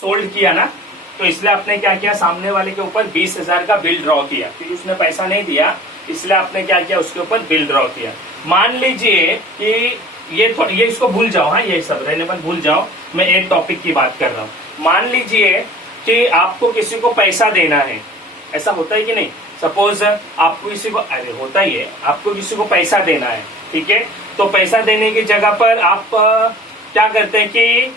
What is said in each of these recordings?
Sold किया ना, तो इसलिए आपने क्या किया, सामने वाले के ऊपर 20,000 का बिल ड्रॉ किया, क्योंकि उसने पैसा नहीं दिया, इसलिए आपने क्या किया, उसके ऊपर बिल ड्रॉ किया। मान लीजिए कि ये इसको भूल जाओ, हाँ ये सब रेलेवेंट भूल जाओ, मैं एक टॉपिक की बात कर रहा हूँ। मान लीजिए कि आपको किसी को पैसा देना है, ऐसा होता है कि नहीं, सपोज आपको किसी को, अरे होता ही है, आपको किसी को पैसा देना है, ठीक है, तो पैसा देने की जगह पर आप क्या करते हैं कि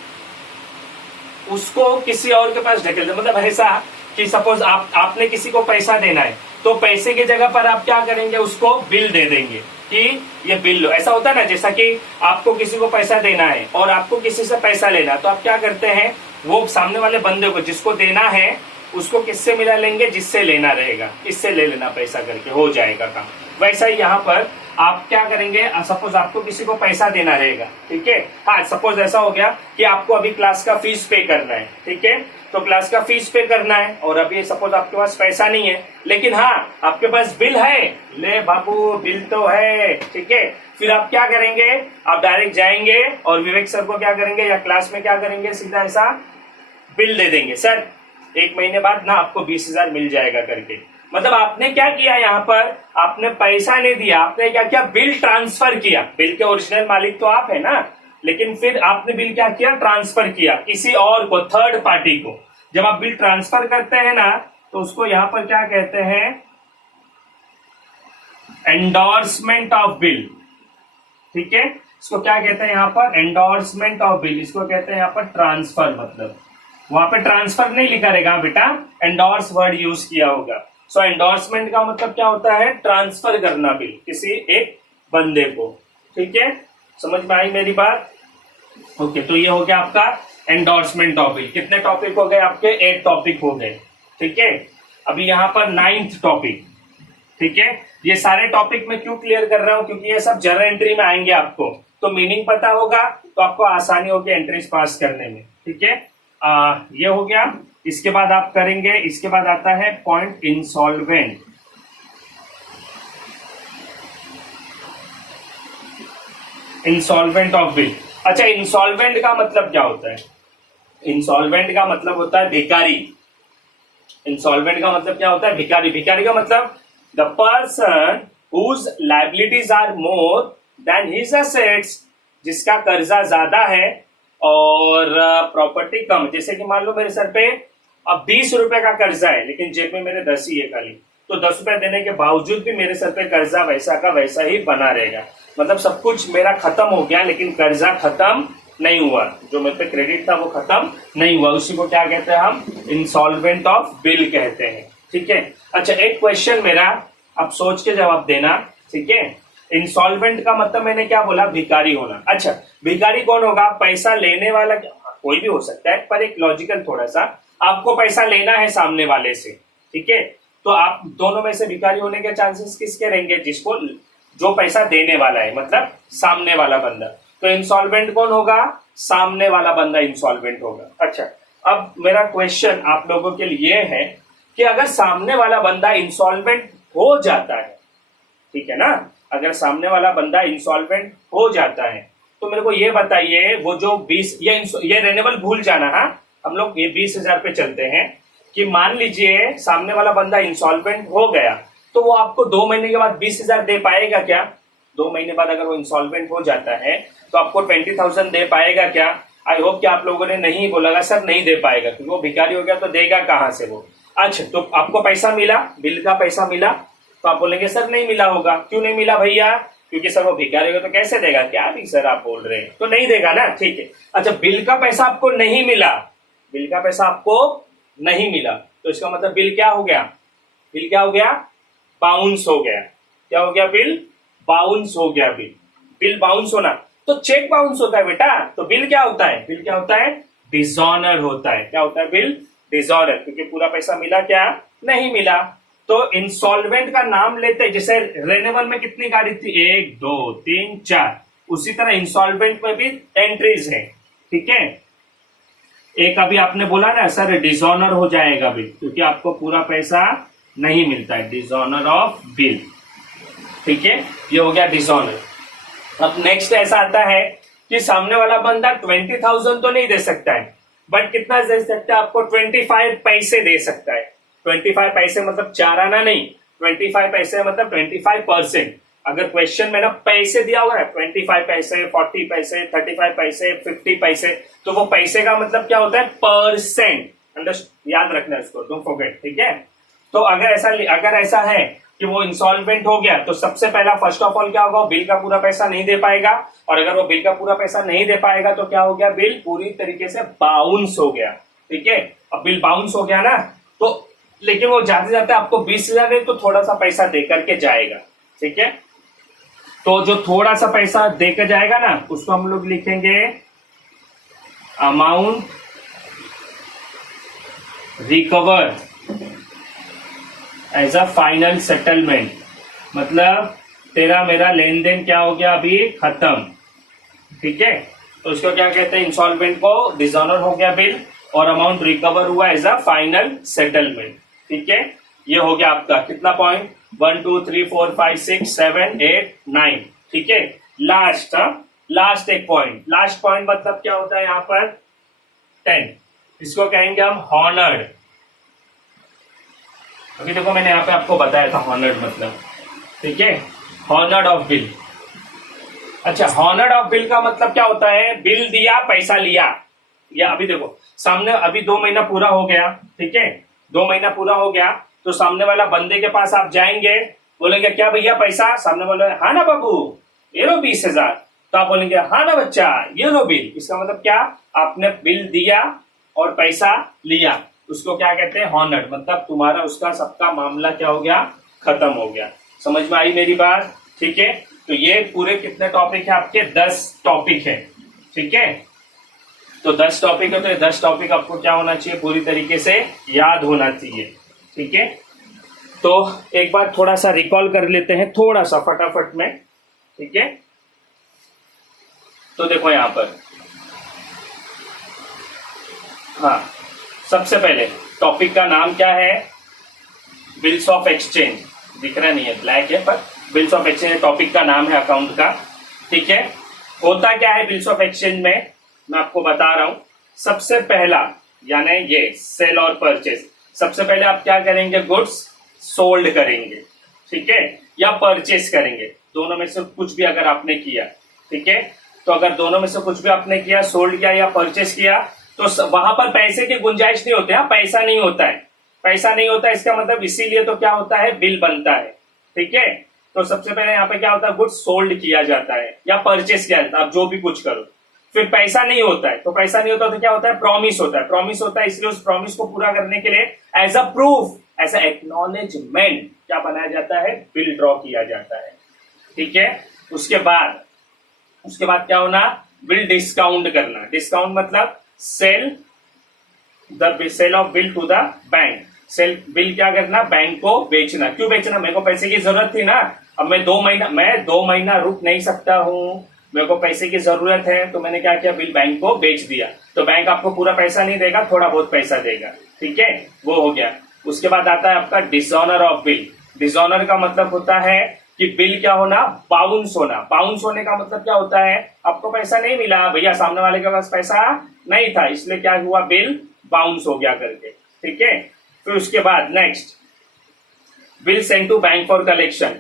उसको किसी और के पास ढकेल दे, मतलब ऐसा कि सपोज आपने किसी को पैसा देना है, तो पैसे की जगह पर आप क्या करेंगे, उसको बिल दे देंगे कि ये बिल लो। ऐसा होता है ना, जैसा कि आपको किसी को पैसा देना है और आपको किसी से पैसा लेना, तो आप क्या करते हैं, वो सामने वाले बंदे को जिसको देना है उसको किससे मिला लेंगे, जिससे लेना रहेगा, इससे ले लेना पैसा करके हो जाएगा काम। वैसा ही यहाँ पर आप क्या करेंगे, सपोज आपको किसी को पैसा देना रहेगा, ठीक है, हाँ सपोज ऐसा हो गया कि आपको अभी क्लास का फीस पे करना है, ठीक है, तो क्लास का फीस पे करना है और अभी सपोज आपके पास पैसा नहीं है, लेकिन हाँ आपके पास बिल है, ले बाबू बिल तो है, ठीक है, फिर आप क्या करेंगे, आप डायरेक्ट जाएंगे और विवेक सर को क्या करेंगे, या क्लास में क्या करेंगे, सीधा ऐसा बिल दे देंगे, सर 1 महीने बाद ना आपको 20,000 मिल जाएगा करके। मतलब आपने क्या किया, यहाँ पर आपने पैसा नहीं दिया, आपने क्या किया, बिल ट्रांसफर किया। बिल के ओरिजिनल मालिक तो आप है ना, लेकिन फिर आपने बिल क्या किया, ट्रांसफर किया किसी और को, थर्ड पार्टी को। जब आप बिल ट्रांसफर करते हैं ना, तो उसको यहाँ पर क्या कहते हैं, एंडोर्समेंट ऑफ बिल, ठीक है, इसको क्या कहते हैं यहाँ पर, एंडोर्समेंट ऑफ बिल, इसको कहते हैं यहाँ पर ट्रांसफर। मतलब वहां पे ट्रांसफर नहीं लिखा रहेगा बेटा, एंडोर्स वर्ड यूज किया होगा। सो एंडोर्समेंट का मतलब क्या होता है, ट्रांसफर करना बिल किसी एक बंदे को, ठीक है, समझ में आई मेरी बात। ओके, तो ये हो गया आपका एंडोर्समेंट ऑफ बिल। कितने टॉपिक हो गए आपके, 8 टॉपिक हो गए, ठीक है। अभी यहाँ पर 9th टॉपिक, ठीक है, ये सारे टॉपिक मैं क्यों क्लियर कर रहा हूं, क्योंकि ये सब जर्नल एंट्री में आएंगे, आपको तो मीनिंग पता होगा, तो आपको आसानी होगी एंट्रीज पास करने में, ठीक है। ये हो गया। इसके बाद आप करेंगे, इसके बाद आता है point insolvent. Insolvent of bill. अच्छा, इंसॉल्वेंट का मतलब क्या होता है, इंसॉल्वेंट का मतलब होता है भिखारी। इंसॉल्वेंट का मतलब क्या होता है, भिखारी। भिखारी का मतलब the person whose liabilities are more than his assets, जिसका कर्जा ज्यादा है और प्रॉपर्टी कम। जैसे कि मान लो मेरे सर पे अब 20 रुपए का कर्जा है, लेकिन जेब में मेरे 10 ही है खाली, तो 10 रुपए देने के बावजूद भी मेरे सर पे कर्जा वैसा का वैसा ही बना रहेगा। मतलब सब कुछ मेरा खत्म हो गया, लेकिन कर्जा खत्म नहीं हुआ, जो मेरे पे क्रेडिट था वो खत्म नहीं हुआ। उसी को क्या कहते हैं हम, इंसॉल्वेंट ऑफ बिल कहते हैं, ठीक है। अच्छा, एक क्वेश्चन मेरा, आप सोच के जवाब देना, ठीक है। इंसॉल्वेंट का मतलब मैंने क्या बोला, भिखारी होना। अच्छा, भिखारी कौन होगा, पैसा लेने वाला, कोई भी हो सकता है, पर एक लॉजिकल थोड़ा सा, आपको पैसा लेना है सामने वाले से, ठीक है, तो आप दोनों में से भिखारी होने के चांसेस किसके रहेंगे, जिसको, जो पैसा देने वाला है, मतलब सामने वाला बंदा। तो इंसॉल्वेंट कौन होगा, सामने वाला बंदा इंसॉल्वेंट होगा। अच्छा, अब मेरा क्वेश्चन आप लोगों के लिए है कि अगर सामने वाला बंदा इंसॉल्वेंट हो जाता है, ठीक है ना, अगर सामने वाला बंदा इंसॉल्वेंट हो जाता है, तो मेरे को ये बताइए, वो जो 20, ये रेन्यूअल भूल जाना, हाँ हम लोग ये 20,000 पे चलते हैं, कि मान लीजिए सामने वाला बंदा इंसॉल्वेंट हो गया, तो वो आपको 2 महीने के बाद 20,000 दे पाएगा क्या? 2 महीने बाद अगर वो इंसॉल्वेंट हो जाता है तो आपको 20,000 दे पाएगा क्या? आई होप कि आप लोगों ने नहीं बोला सर नहीं दे पाएगा, क्योंकि वो भिखारी हो गया, तो देगा कहां से वो। अच्छा, तो आपको पैसा मिला, बिल का पैसा मिला, तो आप बोलेंगे सर नहीं मिला होगा। क्यों नहीं मिला भैया? क्योंकि सर वो भिखारी होगा तो कैसे देगा? क्या भी सर आप बोल रहे हैं, तो नहीं देगा ना, ठीक है। अच्छा, बिल का पैसा आपको नहीं मिला, बिल का पैसा आपको नहीं मिला, तो इसका मतलब बिल क्या हो गया? बिल क्या हो गया? बाउंस हो गया। क्या हो गया? बिल बाउंस हो गया। बिल बाउंस होना, तो चेक बाउंस होता है बेटा, तो बिल क्या होता है? बिल क्या होता है? डिसऑनर होता है। क्या होता है? बिल डिसऑनर, क्योंकि पूरा पैसा मिला क्या? नहीं मिला। तो इंसॉल्वेंट का नाम लेते, जैसे रेन्यूअल में कितनी गाड़ी थी? 1 2 3 4, उसी तरह इंसॉल्वेंट में भी एंट्रीज है, ठीक है। एक अभी आपने बोला ना सर डिसऑनर हो जाएगा बिल, क्योंकि आपको पूरा पैसा नहीं मिलता है, डिसऑनर ऑफ बिल, ठीक है, ये हो गया डिसऑनर। अब नेक्स्ट ऐसा आता है कि सामने वाला बंदा 20,000 तो नहीं दे सकता है, बट कितना दे सकता है आपको? 25 पैसे दे सकता है। 25 पैसे मतलब 4 आना नहीं, 25 पैसे मतलब 25%। अगर क्वेश्चन में ना पैसे दिया हुआ है 25 पैसे, 40 पैसे, 35 पैसे, 50 पैसे, तो वो पैसे का मतलब क्या होता है? परसेंट। याद रखना इसको, डोंट फॉरगेट, ठीक है। तो अगर ऐसा है कि वो इंसॉल्वेंट हो गया, तो सबसे पहला फर्स्ट ऑफ ऑल क्या होगा? बिल का पूरा पैसा नहीं दे पाएगा, और अगर वो बिल का पूरा पैसा नहीं दे पाएगा तो क्या हो गया? बिल पूरी तरीके से बाउंस हो गया, ठीक है। अब बिल बाउंस हो गया ना, तो लेकिन वो जाते जाते आपको 20,000 दे तो थोड़ा सा पैसा दे करके जाएगा, ठीक है। तो जो थोड़ा सा पैसा देकर जाएगा ना, उसको हम लोग लिखेंगे amount recover as a final settlement. मतलब तेरा मेरा लेन देन क्या हो गया? अभी खत्म, ठीक है। तो उसको क्या कहते हैं? इंसॉल्वेंट को डिसऑनर हो गया बिल, और अमाउंट रिकवर हुआ एज अ फाइनल सेटलमेंट, ठीक है। ये हो गया आपका कितना पॉइंट? 1 2 3 4 5 6 7 8 9, ठीक है। लास्ट एक पॉइंट, लास्ट पॉइंट मतलब क्या होता है यहाँ पर? 10। इसको कहेंगे हम हॉनर्ड। अभी देखो मैंने यहाँ पे आपको बताया था हॉनर्ड मतलब, ठीक है। Honoured of bill. अच्छा, हॉनर्ड ऑफ बिल का मतलब क्या होता है? बिल दिया, पैसा लिया। या अभी देखो सामने, अभी 2 महीना पूरा हो गया, ठीक है। 2 महीना पूरा हो गया, तो सामने वाला बंदे के पास आप जाएंगे, बोलेंगे क्या भैया पैसा? सामने बोले हाँ ना बाबू, ये लो 20,000। तो आप बोलेंगे हाँ ना बच्चा, ये लो बिल। इसका मतलब क्या? आपने बिल दिया और पैसा लिया, उसको क्या कहते हैं? हॉनर्ड। मतलब तुम्हारा उसका सबका मामला क्या हो गया? खत्म हो गया। समझ में आई मेरी बात? ठीक है। तो ये पूरे कितने टॉपिक है आपके? 10 टॉपिक है, ठीक है। तो 10 टॉपिक है, तो ये 10 टॉपिक आपको क्या होना चाहिए? पूरी तरीके से याद होना चाहिए, ठीक है। तो एक बार थोड़ा सा रिकॉल कर लेते हैं, थोड़ा सा फटाफट में, ठीक है। तो देखो यहां पर, हाँ, सबसे पहले टॉपिक का नाम क्या है? Bills of exchange. दिख रहा नहीं है, ब्लैक है, पर बिल्स ऑफ एक्सचेंज टॉपिक का नाम है अकाउंट का, ठीक है। होता क्या है बिल्स ऑफ एक्सचेंज में, मैं आपको बता रहा हूं। सबसे पहला यानी ये सेल और परचेज, सबसे पहले आप क्या करेंगे? गुड्स सोल्ड करेंगे, ठीक है, या परचेज करेंगे, दोनों में से कुछ भी अगर आपने किया, ठीक है। तो अगर दोनों में से कुछ भी आपने किया, सोल्ड किया या परचेज किया, तो वहां पर पैसे की गुंजाइश नहीं होती है, पैसा नहीं होता है, पैसा नहीं होता है। इसका मतलब इसीलिए तो क्या होता है? बिल बनता है, ठीक है। तो सबसे पहले यहाँ पे क्या होता है? गुड्स सोल्ड किया जाता है या परचेज किया जाता है, आप जो भी कुछ करो। फिर पैसा नहीं होता है, तो पैसा नहीं होता तो क्या होता है? प्रॉमिस होता है। प्रॉमिस होता है, इसलिए उस प्रॉमिस को पूरा करने के लिए as a proof, as a acknowledgement क्या बनाया जाता है? बिल ड्रॉ किया जाता है, ठीक है। उसके बाद क्या होना? बिल डिस्काउंट करना। डिस्काउंट मतलब sale of bill to the bank. Sale bill क्या करना? बैंक को बेचना। क्यों बेचना? मेरे को पैसे की जरूरत थी ना, अब मैं 2 महीना रुक नहीं सकता हूँ, मेरे को पैसे की जरूरत है, तो मैंने क्या किया? बिल बैंक को बेच दिया। तो बैंक आपको पूरा पैसा नहीं देगा, थोड़ा बहुत पैसा देगा, ठीक है, वो हो गया। उसके बाद आता है आपका डिसऑनर ऑफ बिल। डिसऑनर का मतलब होता है कि बिल क्या होना? बाउंस होना। बाउंस होने का मतलब क्या होता है? आपको पैसा नहीं मिला भैया, सामने वाले के पास पैसा नहीं था, इसलिए क्या हुआ? बिल बाउंस हो गया करके, ठीक है। फिर उसके बाद next, bill send to bank for collection.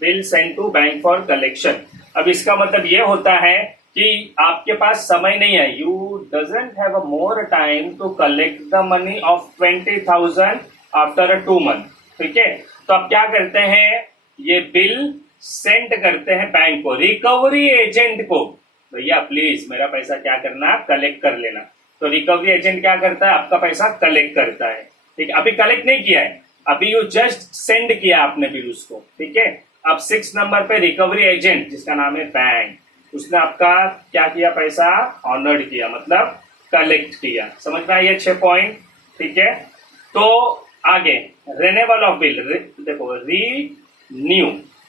Bill send to bank for collection. अब इसका मतलब ये होता है कि आपके पास समय नहीं है, you doesn't have a more time to collect the money of 20,000 after 2 month, ठीक है। तो आप क्या करते हैं? ये बिल सेंड करते हैं बैंक को, रिकवरी एजेंट को, भैया प्लीज मेरा पैसा क्या करना? कलेक्ट कर लेना। तो रिकवरी एजेंट क्या करता है? आपका पैसा कलेक्ट करता है, ठीक है। अभी कलेक्ट नहीं किया है, अभी यू जस्ट सेंड किया आपने बिल उसको, ठीक है। अब 6 नंबर पे रिकवरी एजेंट, जिसका नाम है बैंक, उसने आपका क्या किया? पैसा ऑनर्ड किया, मतलब कलेक्ट किया। समझ में आइए 6 पॉइंट, ठीक है। तो आगे रिन्यूअल ऑफ बिल, देखो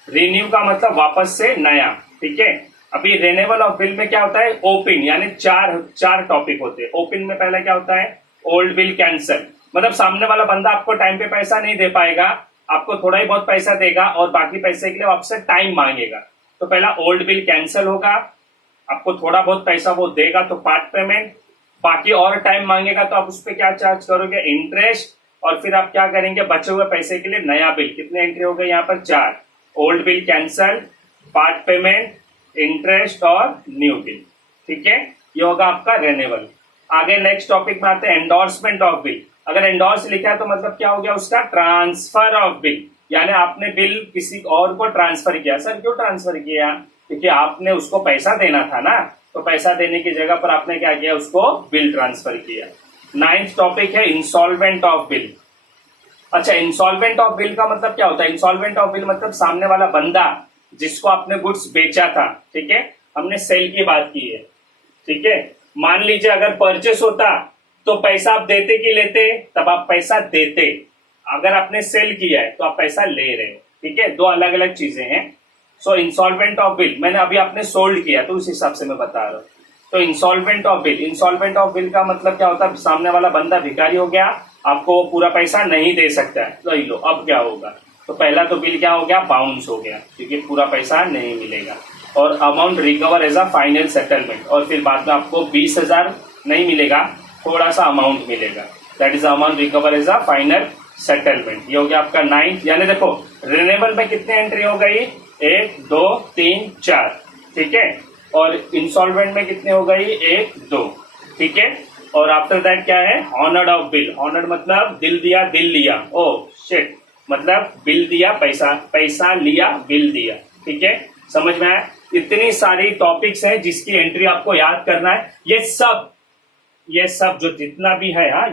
रिन्यू का मतलब वापस से नया, ठीक है। अभी रिन्यूअल ऑफ बिल में क्या होता है? ओपन, यानी चार टॉपिक होते हैं। ओपन में पहला क्या होता है? ओल्ड बिल कैंसल, मतलब सामने वाला बंदा आपको टाइम पे पैसा नहीं दे पाएगा, आपको थोड़ा ही बहुत पैसा देगा और बाकी पैसे के लिए आपसे टाइम मांगेगा। तो पहला ओल्ड बिल कैंसिल होगा, आपको थोड़ा बहुत पैसा वो देगा तो पार्ट पेमेंट, बाकी और टाइम मांगेगा तो आप उस पर क्या चार्ज करोगे, इंटरेस्ट, और फिर आप क्या करेंगे बचे हुए पैसे के लिए नया बिल। कितने एंट्री हो गए यहाँ पर, 4। Old bill cancel, part payment, interest और न्यू बिल। ठीक है, ये होगा आपका रेन्यूअल। आगे नेक्स्ट टॉपिक में आते हैं एंडोर्समेंट ऑफ बिल। अगर एंडोर्स लिखा है तो मतलब क्या हो गया उसका, ट्रांसफर ऑफ बिल, यानी आपने बिल किसी और को ट्रांसफर किया। सर क्यों ट्रांसफर किया, क्योंकि आपने उसको पैसा देना था ना, तो पैसा देने की जगह पर आपने क्या किया, उसको बिल ट्रांसफर किया। 9th टॉपिक है इंस्टॉलमेंट ऑफ बिल। अच्छा, इंस्टॉलमेंट ऑफ बिल का मतलब क्या होता है, इंस्टॉलमेंट ऑफ बिल मतलब सामने वाला बंदा जिसको आपने गुड्स बेचा था, ठीक है, हमने सेल की बात की है, ठीक है। मान लीजिए अगर परचेस होता तो पैसा आप देते कि लेते, तब आप पैसा देते। अगर आपने सेल किया है तो आप पैसा ले रहे हो, ठीक है, दो अलग अलग चीजें हैं। सो इंस्टॉलमेंट ऑफ बिल, मैंने अभी आपने सोल्ड किया तो उस हिसाब से मैं बता रहा हूँ। तो installment of bill, installment of bill का मतलब क्या होता है, सामने वाला बंदा भिखारी हो गया, आपको वो पूरा पैसा नहीं दे सकता है, तो लो अब क्या होगा, तो पहला तो बिल क्या हो गया, बाउंस हो गया, क्योंकि पूरा पैसा नहीं मिलेगा। और amount recover as a final settlement, और फिर बाद में आपको 20,000 नहीं मिलेगा, थोड़ा सा अमाउंट मिलेगा, that is amount recover as a final settlement. ये हो गया आपका 9th। यानी देखो रिन्यूएबल में कितने एंट्री हो गई, 1 2 3 4, ठीक है, और इंस्टॉलमेंट में कितने हो गई, 1 2, ठीक है। और आफ्टर दैट क्या है, ऑनर्ड ऑफ बिल। ऑनर्ड मतलब दिल दिया दिल लिया, ओ शिट, मतलब बिल दिया पैसा, पैसा लिया बिल दिया, ठीक है, समझ में आया। इतनी सारी टॉपिक्स हैं जिसकी एंट्री आपको याद करना है। ये सब जो जितना भी है, हाँ,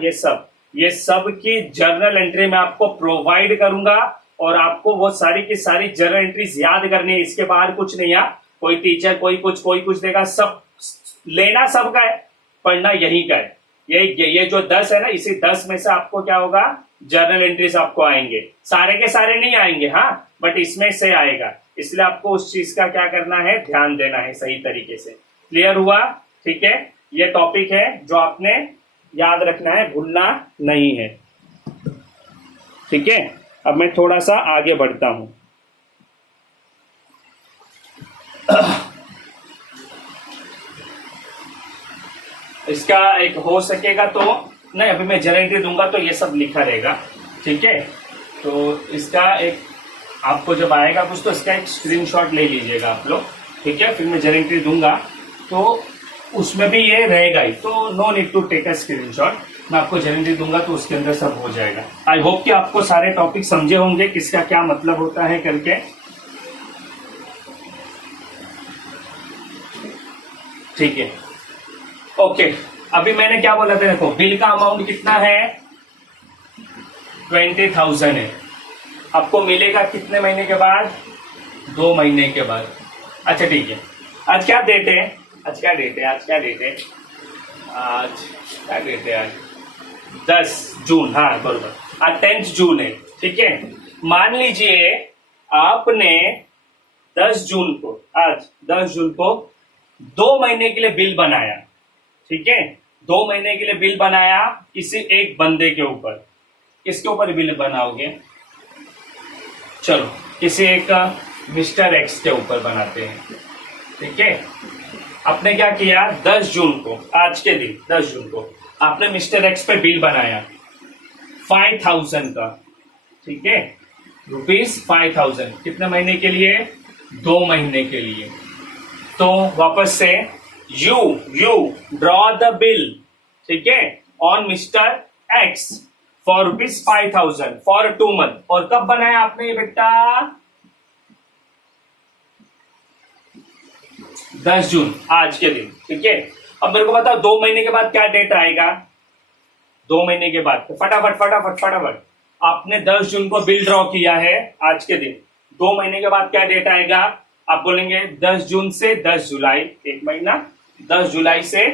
ये सब की जर्नल एंट्री मैं आपको प्रोवाइड करूंगा, और आपको वो सारी की सारी जर्नल एंट्रीज याद करनी है, इसके बाहर कुछ नहीं है। कोई टीचर कोई कुछ देगा, सब लेना सबका है, पढ़ना यही का है। ये जो 10 है ना, इसी 10 में से आपको क्या होगा, जर्नल एंट्रीज आपको आएंगे, सारे के सारे नहीं आएंगे, हाँ, बट इसमें से आएगा, इसलिए आपको उस चीज का क्या करना है, ध्यान देना है सही तरीके से। क्लियर हुआ, ठीक है। ये टॉपिक है जो आपने याद रखना है, भूलना नहीं है, ठीक है। अब मैं थोड़ा सा आगे बढ़ता हूं। इसका एक हो सकेगा तो नहीं, अभी मैं जर्नल एंट्री दूंगा तो ये सब लिखा रहेगा, ठीक है। तो इसका एक आपको जब आएगा कुछ तो इसका एक स्क्रीनशॉट ले लीजिएगा आप लोग, ठीक है। फिर मैं जर्नल एंट्री दूंगा तो उसमें भी ये रहेगा ही, तो no need to take a screenshot. मैं आपको जर्नल एंट्री दूंगा तो उसके अंदर सब हो जाएगा। आई होप कि आपको सारे टॉपिक समझे होंगे, किसका क्या मतलब होता है करके, ठीक है, ओके। अभी मैंने क्या बोला था, देखो बिल का अमाउंट कितना है, 20,000 है। आपको मिलेगा कितने महीने के बाद, 2 महीने के बाद। अच्छा ठीक है, आज क्या डेट है, आज क्या डेट है, आज क्या डेट है, आज 10 जून, हाँ बरोबर, आज 10 जून है, ठीक है। मान लीजिए आपने 10 जून को, आज 10 जून को 2 महीने के लिए बिल बनाया, ठीक है, 2 महीने के लिए बिल बनाया किसी एक बंदे के ऊपर। किसके ऊपर बिल बनाओगे, चलो किसी एक मिस्टर एक्स के ऊपर बनाते हैं, ठीक है। आपने क्या किया, 10 जून को, आज के दिन 10 जून को आपने मिस्टर एक्स पे बिल बनाया 5,000 का, ठीक है, ₹5,000। कितने महीने के लिए, 2 महीने के लिए। तो वापस से यू ड्रॉ द बिल, ठीक है, on mister x for ₹5,000 for 2 month. और कब बनाया आपने ये बेटा, 10 जून, आज के दिन, ठीक है। अब मेरे को बताओ 2 महीने के बाद क्या डेट आएगा, 2 महीने के बाद, तो फटाफट आपने 10 जून को बिल ड्रॉ किया है आज के दिन, 2 महीने के बाद क्या डेट आएगा, आप बोलेंगे 10 जून से 10 जुलाई, 1 महीना, 10 जुलाई से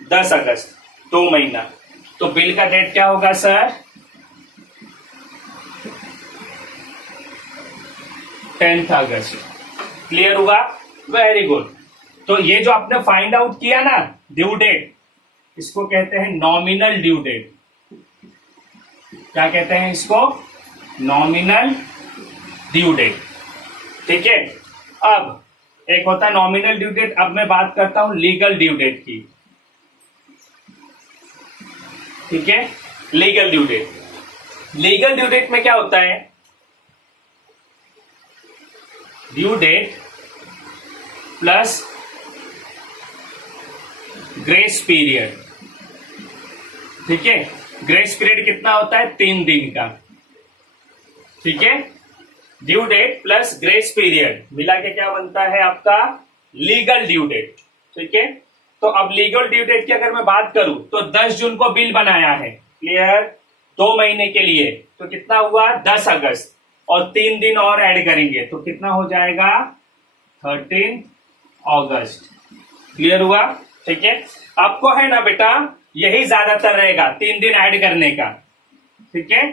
10 अगस्त, 2 महीना। तो बिल का डेट क्या होगा सर, 10 अगस्त। क्लियर हुआ, वेरी गुड। तो ये जो आपने फाइंड आउट किया ना ड्यू डेट, इसको कहते हैं नॉमिनल ड्यू डेट। क्या कहते हैं इसको, नॉमिनल ड्यू डेट, ठीक है। अब एक होता है नॉमिनल ड्यू डेट, अब मैं बात करता हूं लीगल ड्यू डेट की। ठीक है। Legal due date, legal due date में क्या होता है, due date plus grace period, ठीक है। ग्रेस पीरियड कितना होता है, 3 दिन का, ठीक है। Due date plus grace period मिला के क्या बनता है आपका लीगल ड्यू डेट, ठीक है। तो अब लीगल ड्यू डेट की अगर मैं बात करूं तो 10 जून को बिल बनाया है, क्लियर, 2 महीने के लिए, तो कितना हुआ 10 अगस्त, और 3 दिन और ऐड करेंगे तो कितना हो जाएगा 13 अगस्त, क्लियर हुआ, ठीक है। आपको है ना बेटा यही ज्यादातर रहेगा 3 दिन ऐड करने का, ठीक है।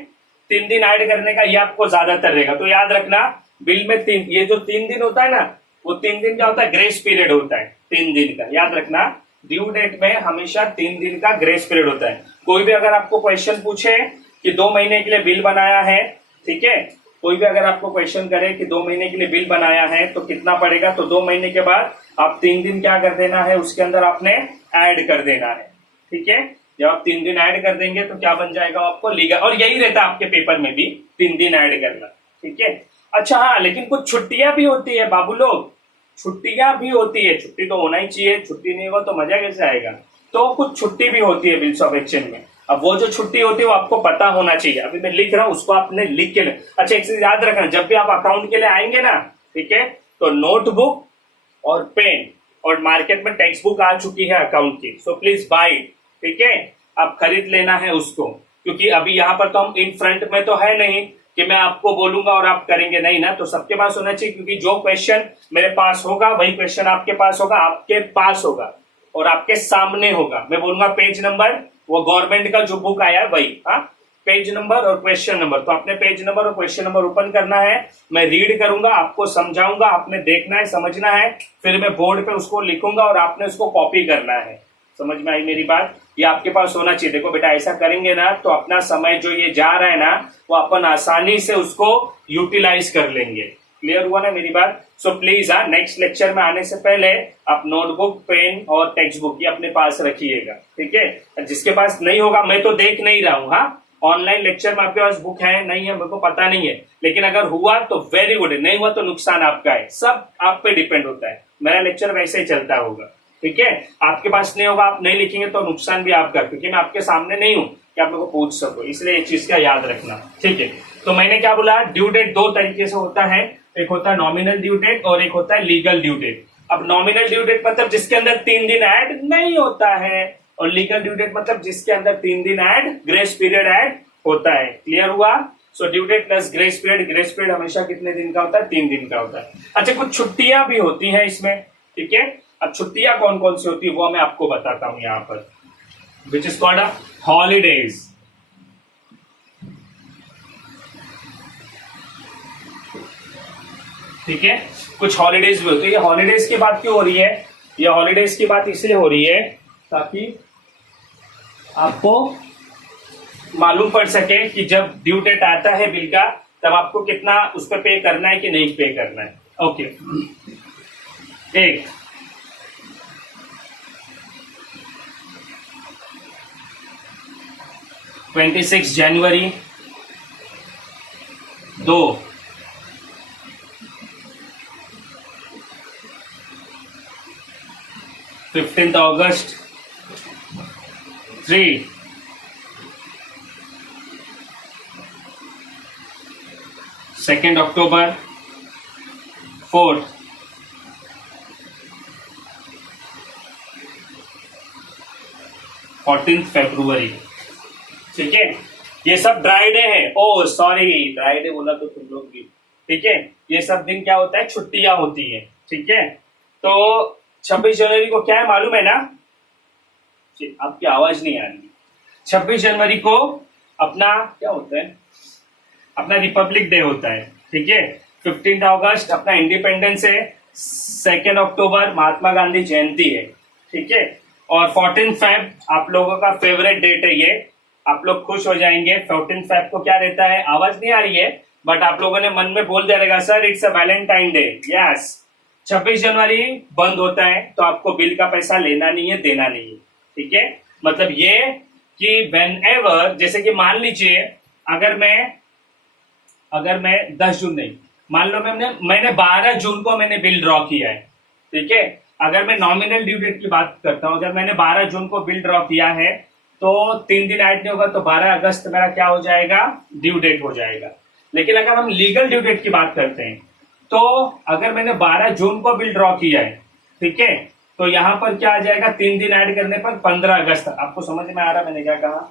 3 दिन ऐड करने का ये आपको ज्यादातर रहेगा, तो याद रखना बिल में ये जो 3 दिन होता है ना, वो 3 दिन क्या होता है, ग्रेस पीरियड होता है 3 दिन का, याद रखना। ड्यू डेट में हमेशा 3 दिन का ग्रेस पीरियड होता है। कोई भी अगर आपको क्वेश्चन पूछे कि 2 महीने के लिए बिल बनाया है, ठीक है, कोई भी अगर आपको क्वेश्चन करे कि 2 महीने के लिए बिल बनाया है तो कितना पड़ेगा, तो 2 महीने के बाद आप 3 दिन क्या कर देना है, उसके अंदर आपने ऐड कर देना है, ठीक है। जब आप 3 दिन ऐड कर देंगे तो क्या बन जाएगा आपको लीगल, और यही रहता है आपके पेपर में भी 3 दिन ऐड करना, ठीक है। अच्छा हाँ, लेकिन कुछ छुट्टियां भी होती है बाबू लोग, छुट्टियां भी होती है, छुट्टी तो होना ही चाहिए, छुट्टी नहीं हुआ तो मजा कैसे आएगा। तो कुछ छुट्टी भी होती है बिल्स ऑफ एक्सचेंज में। अब वो जो छुट्टी होती है वो आपको पता होना चाहिए, अभी मैं लिख रहा हूं उसको आपने लिख के अच्छा एक चीज याद रखना, जब भी आप अकाउंट के लिए आएंगे ना, ठीक है, तो नोटबुक और पेन, और मार्केट में टेक्स्ट बुक आ चुकी है अकाउंट की, सो प्लीज बाय, ठीक है, आप खरीद लेना है उसको, क्योंकि अभी यहाँ पर तो हम इन फ्रंट में तो है नहीं कि मैं आपको बोलूंगा और आप करेंगे, नहीं ना, तो सबके पास होना चाहिए, क्योंकि जो क्वेश्चन मेरे पास होगा वही क्वेश्चन आपके पास होगा, आपके पास होगा और आपके सामने होगा। मैं बोलूंगा पेज नंबर, वो गवर्नमेंट का जो बुक आया है वही, हाँ, पेज नंबर और क्वेश्चन नंबर, तो आपने पेज नंबर और क्वेश्चन नंबर ओपन करना है, मैं रीड करूंगा, आपको समझाऊंगा, आपने देखना है, समझना है, फिर मैं बोर्ड पे उसको लिखूंगा और आपने उसको कॉपी करना है। समझ में आई मेरी बात, ये आपके पास होना चाहिए। देखो बेटा ऐसा करेंगे ना तो अपना समय जो ये जा रहा है ना वो अपन आसानी से उसको यूटिलाइज कर लेंगे, क्लियर हुआ ना मेरी बात। सो प्लीज नेक्स्ट लेक्चर में आने से पहले आप नोटबुक, पेन और टेक्स्ट बुक ये अपने पास रखिएगा, ठीक है। जिसके पास नहीं होगा, मैं तो देख नहीं रहा हूँ, हाँ, ऑनलाइन लेक्चर में आपके पास बुक है नहीं है मेरे को पता नहीं है, लेकिन अगर हुआ तो वेरी गुड, नहीं हुआ तो नुकसान आपका है, सब आप पे डिपेंड होता है, मेरा लेक्चर वैसे ही चलता होगा, ठीक है। आपके पास नहीं होगा, आप नहीं लिखेंगे तो नुकसान भी आपका, क्योंकि मैं आपके सामने नहीं हूं कि आप मेरे को पूछ सको, इसलिए एक चीज का याद रखना, ठीक है। तो मैंने क्या बोला, ड्यू डेट 2 तरीके से होता है, एक होता है नॉमिनल ड्यू डेट और एक होता है लीगल ड्यू डेट। अब नॉमिनल ड्यू डेट मतलब जिसके अंदर 3 दिन ऐड नहीं होता है, और लीगल ड्यू डेट मतलब जिसके अंदर 3 दिन ऐड, ग्रेस पीरियड ऐड होता है, क्लियर हुआ। So due date plus grace period, grace period हमेशा कितने दिन का होता है, 3 दिन का होता है। अच्छा कुछ छुट्टियां भी होती हैं इसमें, ठीक है। अब छुट्टियां कौन कौन सी होती है वो मैं आपको बताता हूं यहां पर, विच इज कॉल्ड हॉलीडेज, ठीक है। कुछ हॉलीडेज भी होती है। ये हॉलीडेज की बात क्यों हो रही है, ये हॉलीडेज की बात इसलिए हो रही है ताकि आपको मालूम पड़ सके कि जब ड्यू डेट आता है बिल का तब आपको कितना उस पर पे करना है कि नहीं पे करना है, ओके। एक 26 जनवरी, 2 15 अगस्त, 3 2 अक्टूबर, 4 14 फरवरी, ठीक है। ये सब ड्राई डे है, ओ सॉरी ड्राई डे बोला तो तुम लोग भी, ठीक है। ये सब दिन क्या होता है, छुट्टियां होती है, ठीक है। तो 26 जनवरी को क्या है मालूम है ना, आपकी आवाज नहीं आ रही, 26 जनवरी को अपना क्या होता है, अपना रिपब्लिक डे होता है, ठीक है। 15 अगस्त अपना इंडिपेंडेंस है, 2 अक्टूबर महात्मा गांधी जयंती है, ठीक है। और 14 फेब आप लोगों का फेवरेट डेट है ये, आप लोग खुश हो जाएंगे। 14 फेब को क्या रहता है, आवाज नहीं आ रही है बट आप लोगों ने मन में बोल दिया रहेगा sir it's a Valentine day, yes. 26 जनवरी बंद होता है तो आपको बिल का पैसा लेना नहीं है, देना नहीं है, ठीक है। मतलब ये कि व्हेनेवर, जैसे कि मान लीजिए अगर मैं 10 जून नहीं, मान लो मैंने 12 जून को मैंने बिल ड्रॉ किया है, ठीक है। अगर मैं नॉमिनल ड्यू डेट की बात करता हूं, अगर मैंने 12 जून को बिल ड्रॉ किया है तो 3 दिन ऐड नहीं होगा, तो 12 अगस्त मेरा क्या हो जाएगा, ड्यू डेट हो जाएगा। लेकिन अगर हम लीगल ड्यू डेट की बात करते हैं, तो अगर मैंने 12 जून को बिल ड्रॉ किया है, ठीक है, तो यहां पर क्या आ जाएगा, 3 दिन ऐड करने पर 15 अगस्त। आपको समझ में आ रहा मैंने क्या कहा?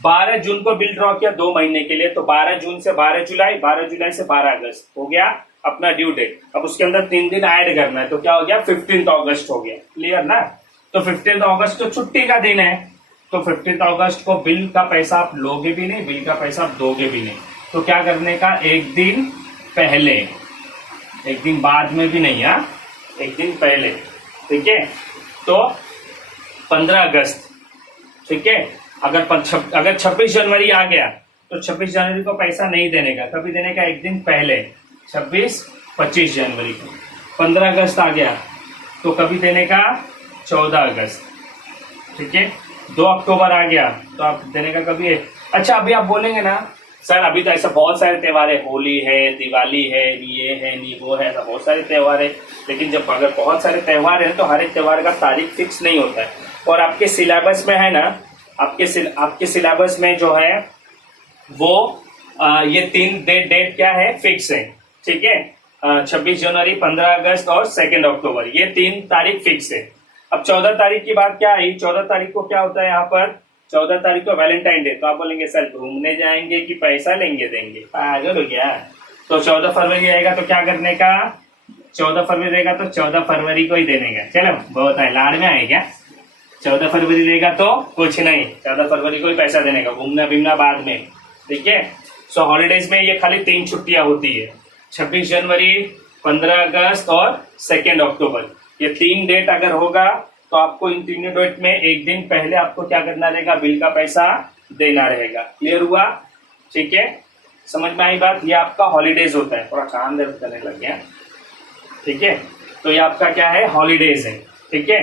12 जून को बिल ड्रॉ किया 2 महीने के लिए, तो 12 जून से 12 जुलाई, 12 जुलाई से 12 अगस्त हो गया अपना ड्यू डेट। अब उसके अंदर 3 दिन ऐड करना है, तो क्या हो गया, 15 अगस्त हो गया। क्लियर ना? तो 15 अगस्त तो छुट्टी का दिन है, तो 15 अगस्त को बिल का पैसा आप लोगे भी नहीं, बिल का पैसा आप दोगे भी नहीं। तो क्या करने का, एक दिन पहले, एक दिन बाद में भी नहीं, हाँ, एक दिन पहले, ठीक है। तो 15 अगस्त, ठीक है। अगर 26 जनवरी आ गया तो 26 जनवरी को पैसा नहीं देने का, कभी देने का एक दिन पहले, 25 जनवरी को। 15 अगस्त आ गया तो कभी देने का 14 अगस्त, ठीक है। 2 अक्टूबर आ गया तो आप देने का कभी है। अच्छा, अभी आप बोलेंगे ना सर अभी तो ऐसा बहुत सारे त्योहार है, होली है, दिवाली है, ये है, नी वो है, ऐसा बहुत सारे त्योहार है। लेकिन जब अगर बहुत सारे त्योहार है तो हर एक त्योहार का तारीख फिक्स नहीं होता है। और आपके सिलेबस में है ना, आपके सिलेबस में जो है वो ये 3 डेट क्या है, फिक्स है, ठीक है। 26 जनवरी, 15 अगस्त और 2 अक्टूबर, ये 3 तारीख फिक्स है। अब 14 तारीख की बात क्या आई, 14 तारीख को क्या होता है यहाँ पर, 14 तारीख को वैलेंटाइन डे। तो आप बोलेंगे सर घूमने जाएंगे कि पैसा लेंगे देंगे, पागल हो गया। तो 14 फरवरी आएगा तो क्या करने का, 14 फरवरी रहेगा तो 14 फरवरी को ही देने का। चलो बहुत है, लाड़ में आए क्या, 14 फरवरी रहेगा तो कुछ नहीं, 14 फरवरी को ही पैसा देने का, घूमना भीमना बाद में, ठीक है। सो हॉलीडेज में ये खाली 3 छुट्टियां होती है, 26 जनवरी, 15 अगस्त और 2 अक्टूबर। ये 3 डेट अगर होगा तो आपको इन 3 डेट में एक दिन पहले आपको क्या करना रहेगा, बिल का पैसा देना रहेगा। क्लियर हुआ? ठीक है, समझ में आई बात? ये आपका हॉलीडेज होता है, थोड़ा कान दर्द करने लग गया, ठीक है। तो ये आपका क्या है, हॉलीडेज है, ठीक है।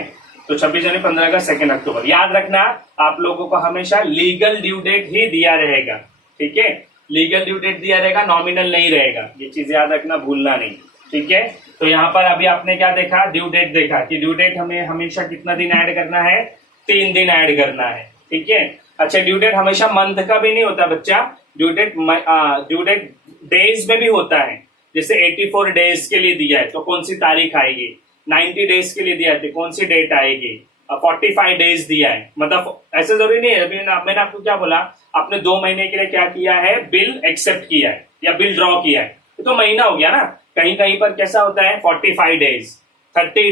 तो 26 जनवरी, 15 अगस्त, 2 अक्टूबर। याद रखना आप लोगों को हमेशा लीगल ड्यू डेट ही दिया रहेगा, ठीक है। लीगल ड्यू डेट दिया रहेगा, नॉमिनल नहीं रहेगा, ये चीज याद रखना, भूलना नहीं, ठीक है। तो यहाँ पर अभी आपने क्या देखा, ड्यू डेट देखा कि ड्यू डेट हमें हमेशा कितना दिन ऐड करना है, 3 दिन ऐड करना है, ठीक है। अच्छा, ड्यू डेट हमेशा मंथ का भी नहीं होता बच्चा, ड्यू डेट डेज में भी होता है। जैसे 84 डेज के लिए दिया है तो कौन सी तारीख आएगी, 90 डेज के लिए दिया है तो कौन सी डेट आएगी, 45 डेज दिया है, मतलब ऐसा जरूरी नहीं है। अभी मैंने आपको क्या बोला, आपने 2 महीने के लिए क्या किया है, बिल एक्सेप्ट किया है या बिल ड्रॉ किया है, तो महीना हो गया ना। कहीं कहीं पर कैसा होता है 45 डेज, 30 डेज।